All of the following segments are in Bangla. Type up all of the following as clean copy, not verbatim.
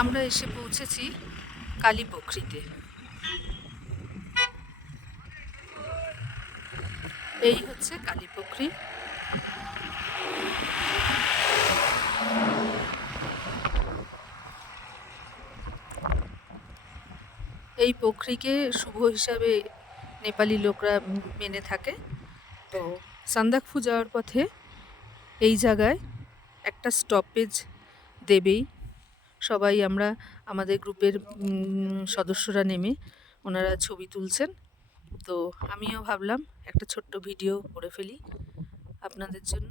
আমরা এসে পৌঁছেছি কালীপুখরিতে। এই হচ্ছে কালীপুখরি। এই পুখরিকে শুভ হিসাবে নেপালি লোকরা মেনে থাকে। তো সান্দাকফু যাওয়ার পথে এই জায়গায় একটা স্টপেজ দেবেই। সবাই আমরা আমাদের গ্রুপের সদস্যরা নেমে ওনারা ছবি তুলছেন। তো আমিও ভাবলাম একটা ছোট্ট ভিডিও করে ফেলি আপনাদের জন্য।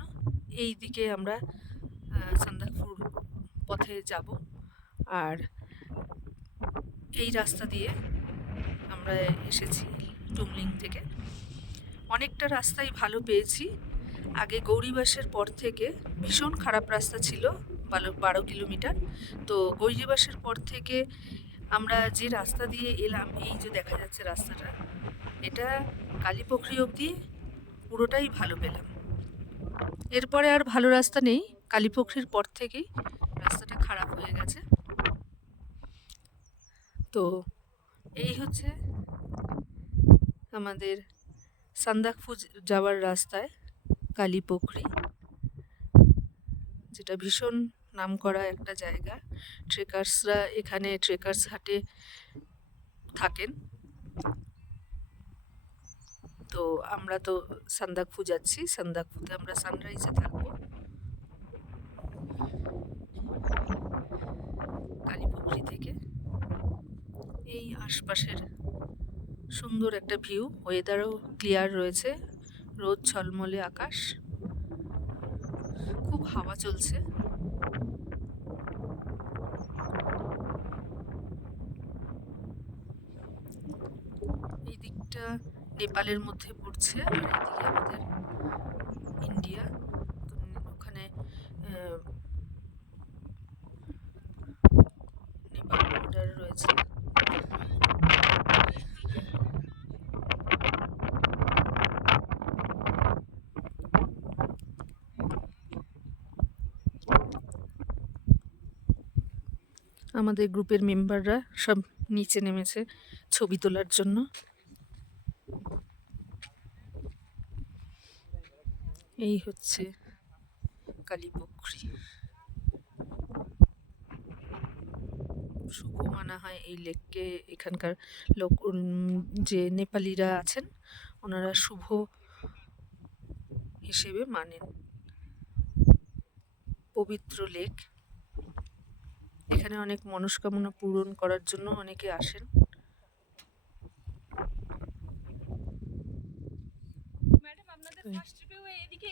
এই দিকে আমরা সান্দাকফুর পথে যাব, আর এই রাস্তা দিয়ে আমরা এসেছি টুমলিং থেকে। অনেকটা রাস্তাই ভালো পেয়েছি। আগে গৌরীবাসের পর থেকে ভীষণ খারাপ রাস্তা ছিল, 12 কিলোমিটার। তো গৌরীবাসের পর থেকে আমরা যে রাস্তা দিয়ে এলাম, এই যে দেখা যাচ্ছে রাস্তাটা, এটা কালীপুখরি অবধি পুরোটাই ভালো পেলাম। এরপরে আর ভালো রাস্তা নেই, কালীপুখরির পর থেকেই রাস্তাটা খারাপ হয়ে গেছে। তো এই হচ্ছে আমাদের সান্দাকফু যাওয়ার রাস্তায় কালীপুখরি, যেটা ভীষণ নামকরা একটা জায়গা। ট্রেকার্সরা এখানে ট্রেকার্স হাটে থাকেন। তো আমরা তো সান্দাকফু যাচ্ছি, সান্দাকফুতে আমরা সানরাইজে থাকবো। কালীপুখরি থেকে এই আশপাশের সুন্দর একটা ভিউ, ওয়েদারও ক্লিয়ার রয়েছে, রোদ ঝলমলে আকাশ, খুব হাওয়া চলছে। এই দিকটা নেপালের মধ্যে পড়ছে, আর এইদিকে আমাদের ইন্ডিয়া। ওখানে নেপাল বর্ডার রয়েছে। আমাদের গ্রুপের মেম্বাররা সব নিচে নেমেছে ছবি তোলার জন্য। এই হচ্ছে কালীপুখরি। শুভ মানা হয় এই লেককে। এখানকার লোক যে নেপালিরা আছেন, ওনারা শুভ হিসেবে মানেন। পবিত্র লেক, এখানে অনেক মনস্কামনা পূরণ করার জন্য অনেকে আসেন। ম্যাডাম, আপনাদের ফার্স্ট ট্রিপেও এদিকে